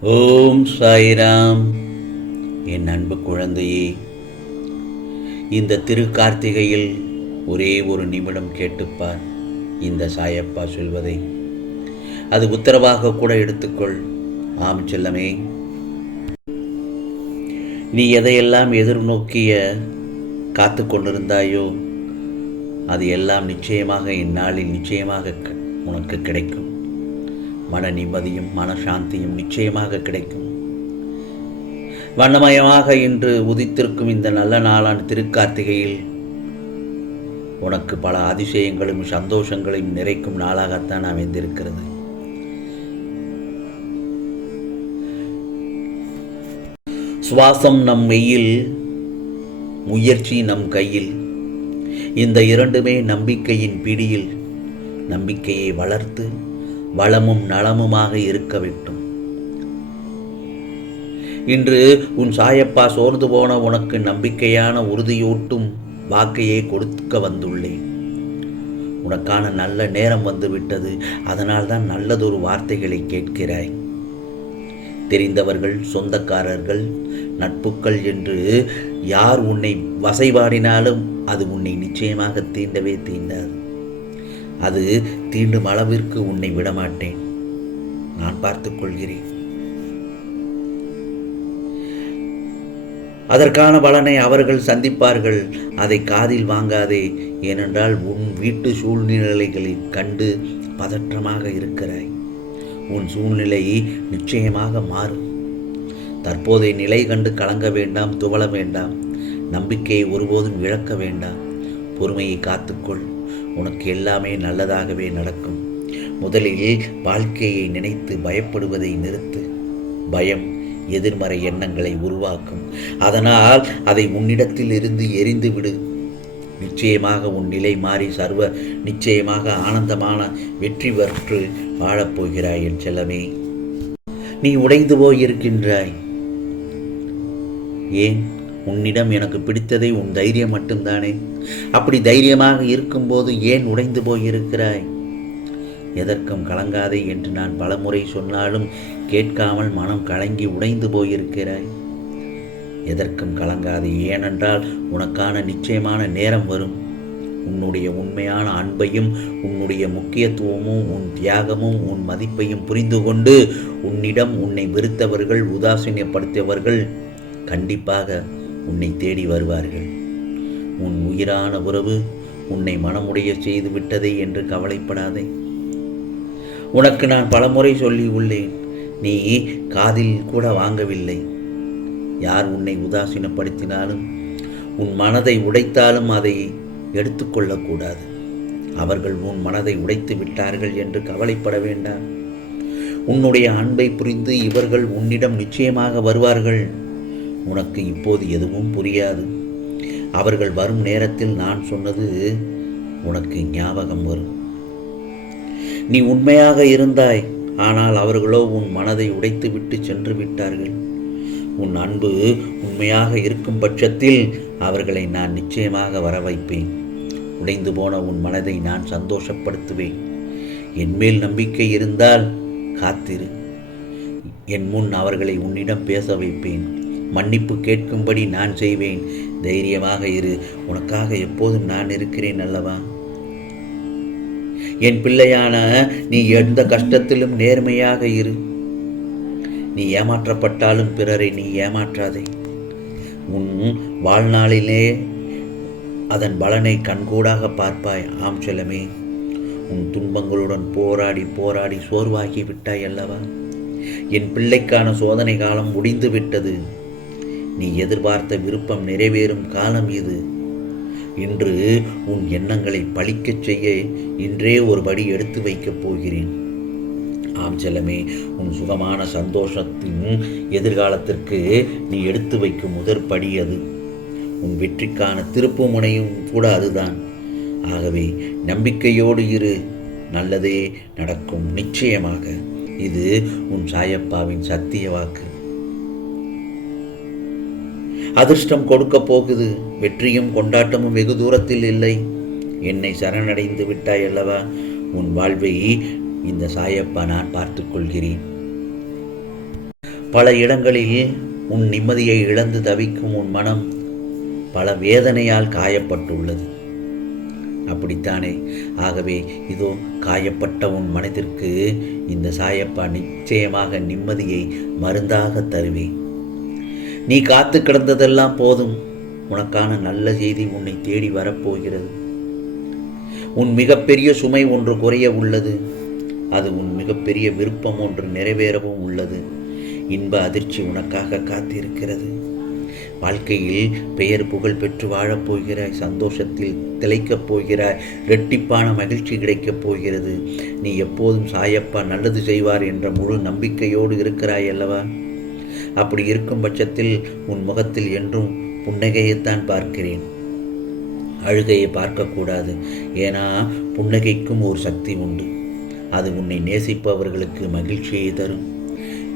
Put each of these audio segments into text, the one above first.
ஓம் சாய்ராம். என் அன்பு குழந்தையே இந்த திரு கார்த்திகையில் ஒரே ஒரு நிமிடம் கேட்டுப்பார் இந்த சாயப்பா சொல்வதை. அது உத்தரவாக கூட எடுத்துக்கொள். ஆம் செல்லமே. நீ எதையெல்லாம் எதிர்நோக்கிய காத்து கொண்டிருந்தாயோ அது எல்லாம் நிச்சயமாக இந்நாளில் நிச்சயமாக உனக்கு கிடைக்கும். மன நிம்மதியும் மனசாந்தியும் நிச்சயமாக கிடைக்கும். வண்ணமயமாக இன்று உதித்திருக்கும் இந்த நல்ல நாளான திருக்கார்த்திகையில் உனக்கு பல அதிசயங்களும் சந்தோஷங்களையும் நிறைக்கும் நாளாகத்தான் அமைந்திருக்கிறது. சுவாசம் நம் மெய்யில் முயற்சி நம் கையில். இந்த இரண்டுமே நம்பிக்கையின் பிடியில் நம்பிக்கையை வளர்த்து வளமும் நலமுமாக இருக்க வேண்டும். இன்று உன் சாயப்பா சோர்ந்து போன உனக்கு நம்பிக்கையான உறுதியூட்டும் வாக்கையை கொடுக்க வந்துள்ளேன். உனக்கான நல்ல நேரம் வந்துவிட்டது அதனால்தான் நல்லதொரு வார்த்தைகளை கேட்கிறாய். தெரிந்தவர்கள் சொந்தக்காரர்கள் நட்புக்கள் என்று யார் உன்னை வசைபாடினாலும் அது உன்னை நிச்சயமாக தீண்டவே தீண்டாது. அது தீண்டும் அளவிற்கு உன்னை விடமாட்டேன். நான் பார்த்துக் கொள்கிறேன். அதற்கான பலனை அவர்கள் சந்திப்பார்கள். அதை காதில் வாங்காதே. ஏனென்றால் உன் வீட்டு சூழ்நிலைகளை கண்டு பதற்றமாக இருக்கிறாய். உன் சூழ்நிலை நிச்சயமாக மாறும். தற்போதைய நிலை கண்டு கலங்க வேண்டாம் துவள வேண்டாம். நம்பிக்கையை ஒருபோதும் இழக்க வேண்டாம். பொறுமையை காத்துக்கொள் உனக்கு எல்லாமே நல்லதாகவே நடக்கும். முதலில் வாழ்க்கையை நினைத்து பயப்படுவதை நிறுத்து. பயம் எதிர்மறை எண்ணங்களை உருவாக்கும். அதனால் அதை உன்னிடத்தில் இருந்து எரிந்து விடு. நிச்சயமாக உன் நிலை மாறி சர்வ நிச்சயமாக ஆனந்தமான வெற்றி பெற்று வாழப்போகிறாய் என் செல்லமே. நீ உடைந்து போயிருக்கின்றாய். ஏன்? உன்னிடம் எனக்கு பிடித்ததை உன் தைரியம் மட்டும்தானே? அப்படி தைரியமாக இருக்கும்போது ஏன் உடைந்து போயிருக்கிறாய்? எதற்கும் கலங்காதே என்று நான் பலமுறை சொன்னாலும் கேட்காமல் மனம் கலங்கி உடைந்து போயிருக்கிறாய். எதற்கும் கலங்காதே ஏனென்றால் உனக்கான நிச்சயமான நேரம் வரும். உன்னுடைய உண்மையான அன்பையும் உன்னுடைய முக்கியத்துவமும் உன் தியாகமும் உன் மதிப்பையும் புரிந்து கொண்டு உன்னிடம் உன்னை வெறுத்தவர்கள் உதாசீனப்படுத்தியவர்கள் கண்டிப்பாக உன்னை தேடி வருவார்கள். உன் உயிரான உறவு உன்னை மனமுடைய செய்து விட்டதே என்று கவலைப்படாதே. உனக்கு நான் பலமுறை சொல்லி உள்ளேன். நீ காதில் கூட வாங்கவில்லை. யார் உன்னை உதாசீனப்படுத்தினாலும் உன் மனதை உடைத்தாலும் அதை எடுத்துக்கொள்ளக்கூடாது. அவர்கள் உன் மனதை உடைத்து விட்டார்கள் என்று கவலைப்பட வேண்டாம். உன்னுடைய அன்பை புரிந்து இவர்கள் உன்னிடம் நிச்சயமாக வருவார்கள். உனக்கு இப்போது எதுவும் புரியாது. அவர்கள் வரும் நேரத்தில் நான் சொன்னது உனக்கு ஞாபகம் வரும். நீ உண்மையாக இருந்தாய் ஆனால் அவர்களோ உன் மனதை உடைத்து விட்டு சென்று விட்டார்கள். உன் அன்பு உண்மையாக இருக்கும் பட்சத்தில் அவர்களை நான் நிச்சயமாக வர வைப்பேன் உடைந்து போன உன் மனதை நான் சந்தோஷப்படுத்துவேன். என்மேல் நம்பிக்கை இருந்தால் காத்திரு. என் முன் அவர்களை உன்னிடம் பேச வைப்பேன். மன்னிப்பு கேட்கும்படி நான் செய்வேன். தைரியமாக இரு. உனக்காக எப்போதும் நான் இருக்கிறேன் அல்லவா? என் பிள்ளையான நீ எந்த கஷ்டத்திலும் நேர்மையாக இரு. நீ ஏமாற்றப்பட்டாலும் பிறரை நீ ஏமாற்றாதே. உன் வாழ்நாளிலே அதன் பலனை கண்கூடாக பார்ப்பாய். ஆம் செல்லமே. உன் துன்பங்களுடன் போராடி போராடி சோர்வாகி விட்டாய் அல்லவா? என் பிள்ளைக்கான சோதனை காலம் முடிந்து விட்டது நீ எதிர்பார்த்த விருப்பம் நிறைவேறும் காலம் இது. இன்று உன் எண்ணங்களை பழிக்கச் செய்ய இன்றே ஒரு படி எடுத்து வைக்கப் போகிறேன். ஆம் செல்லமே உன் சுகமான சந்தோஷத்தின் எதிர்காலத்திற்கு நீ எடுத்து வைக்கும் முதற் படி அது. உன் வெற்றிக்கான திருப்பு முனையும் கூட அதுதான். ஆகவே நம்பிக்கையோடு இரு. நல்லதே நடக்கும் நிச்சயமாக. இது உன் சாயப்பாவின் சத்திய வாக்கு. அதிர்ஷ்டம் கொடுக்க போகுது. வெற்றியும் கொண்டாட்டமும் வெகு தூரத்தில் இல்லை. என்னை சரணடைந்து விட்டாய் அல்லவா? உன் வாழ்வை இந்த சாயப்பா நான் பார்த்து கொள்கிறேன். பல இடங்களில் உன் நிம்மதியை இழந்து தவிக்கும் உன் மனம் பல வேதனையால் காயப்பட்டுள்ளது. அப்படித்தானே? ஆகவே இதோ காயப்பட்ட உன் மனதிற்கு இந்த சாயப்பா நிச்சயமாக நிம்மதியை மருந்தாக தருவேன். நீ காத்து கிடந்ததெல்லாம் போதும். உனக்கான நல்ல செய்தி உன்னை தேடி வரப்போகிறது. உன் மிகப்பெரிய சுமை ஒன்று குறைய உள்ளது. அது உன் மிகப்பெரிய விருப்பம் ஒன்று நிறைவேறவும் உள்ளது. இன்ப அதிர்ச்சி உனக்காக காத்திருக்கிறது. வாழ்க்கையில் பெயர் புகழ் பெற்று வாழப்போகிறாய் சந்தோஷத்தில் திளைக்கப் போகிறாய் இரட்டிப்பான மகிழ்ச்சி கிடைக்கப் போகிறது. நீ எப்போதும் சாயப்பா நல்லது செய்வார் என்ற முழு நம்பிக்கையோடு இருக்கிறாய் அல்லவா? அப்படி இருக்கும் பட்சத்தில் உன் முகத்தில் என்றும் புன்னகையைத்தான் பார்க்கிறேன். அழுகையை பார்க்கக்கூடாது. ஏன்னா புன்னகைக்கும் ஒரு சக்தி உண்டு. அது உன்னை நேசிப்பவர்களுக்கு மகிழ்ச்சியை தரும்.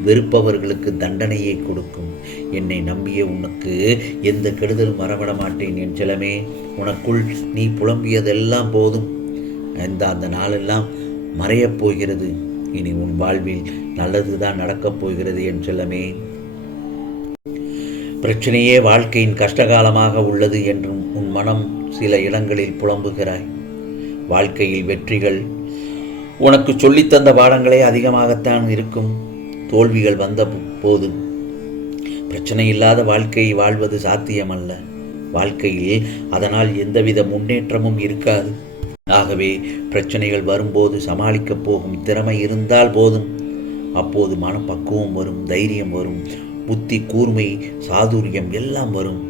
வெறுப்பவர்களுக்கு தண்டனையை கொடுக்கும். என்னை நம்பிய உனக்கு எந்த கெடுதலும் வரவிட மாட்டேன் என் செலமே உனக்குள் நீ புலம்பியதெல்லாம் போதும். அந்த அந்த நாளெல்லாம் மறையப் போகிறது. இனி உன் வாழ்வில் நல்லதுதான் நடக்கப் போகிறது என் செல்லமே. பிரச்சனையே வாழ்க்கையின் கஷ்டகாலமாக உள்ளது என்றும் உன் மனம் சில இடங்களில் புலம்புகிறாய். வாழ்க்கையில் வெற்றிகள் உனக்கு சொல்லித்தந்த பாடங்களே அதிகமாகத்தான் இருக்கும். தோல்விகள் வந்த போது பிரச்சனை இல்லாத வாழ்க்கையை வாழ்வது சாத்தியமல்ல. வாழ்க்கையில் அதனால் எந்தவித முன்னேற்றமும் இருக்காது. ஆகவே பிரச்சனைகள் வரும்போது சமாளிக்கப் போகும் திறமை இருந்தால் போதும். அப்போது மனப்பக்குவம் வரும் தைரியம் வரும். புத்தி கூர்மை சாதுரியம் எல்லாம் வரும்.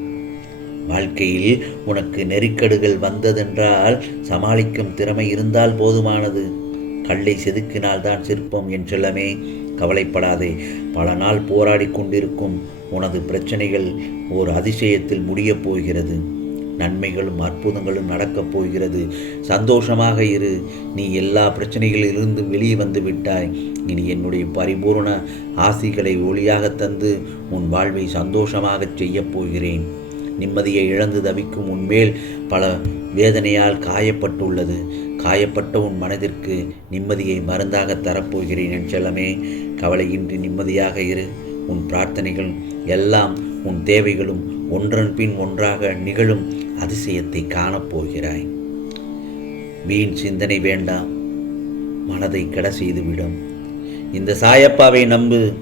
வாழ்க்கையில் உனக்கு நெருக்கடுகள் வந்ததென்றால் சமாளிக்கும் திறமை இருந்தால் போதுமானது. கல்லை செதுக்கினால்தான் சிற்பம் என் செல்லமே. கவலைப்படாதே பல நாள் போராடி கொண்டிருக்கும் உனது பிரச்சனைகள் ஓர் அதிசயத்தில் முடியப் போகிறது. நன்மைகளும் அற்புதங்களும் நடக்கப் போகிறது. சந்தோஷமாக இரு. நீ எல்லா பிரச்சனைகளிலிருந்தும் வெளியே வந்து விட்டாய். இனி என்னுடைய பரிபூர்ண ஆசிகளை ஒளியாக தந்து உன் வாழ்வை சந்தோஷமாகச் செய்யப் போகிறேன். நிம்மதியை இழந்து தவிக்கும் உன்மேல் பல வேதனையால் காயப்பட்டுள்ளது. காயப்பட்ட உன் மனதிற்கு நிம்மதியை மருந்தாக தரப்போகிறேன் என் செல்லமே. கவலையின்றி நிம்மதியாக இரு. உன் பிரார்த்தனைகள் எல்லாம் உன் தேவைகளும் ஒன்றன் பின் ஒன்றாக நிகழும் அதிசயத்தை காணப்போகிறாய் வீண் சிந்தனை வேண்டாம். மனதை கட செய்துவிடும். இந்த சாயப்பாவை நம்பு.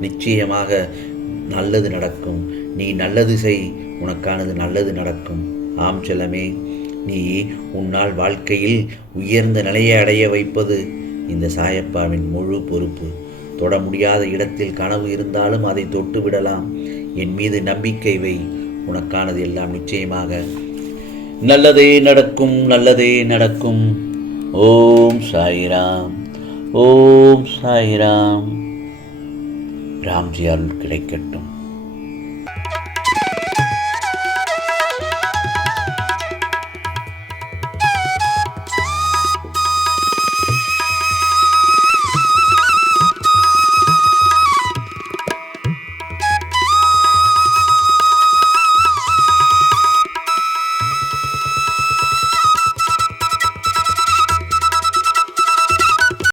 நிச்சயமாக நல்லது நடக்கும். நீ நல்லது செய். உனக்கானது நல்லது நடக்கும். ஆம் செல்லமே. நீ உன்னால் வாழ்க்கையில் உயர்ந்த நிலையை அடைய வைப்பது இந்த சாயப்பாவின் முழு பொறுப்பு. தொட முடியாத இடத்தில் கனவு இருந்தாலும் அதை தொட்டு விடலாம் என் மீது நம்பிக்கை வை. உனக்கானது எல்லாம் நிச்சயமாக. நல்லதே நடக்கும் நல்லதே நடக்கும். ஓம் சாய்ராம் ஓம் சாய்ராம். ராம்ஜி அருள் கிடைக்கட்டும்.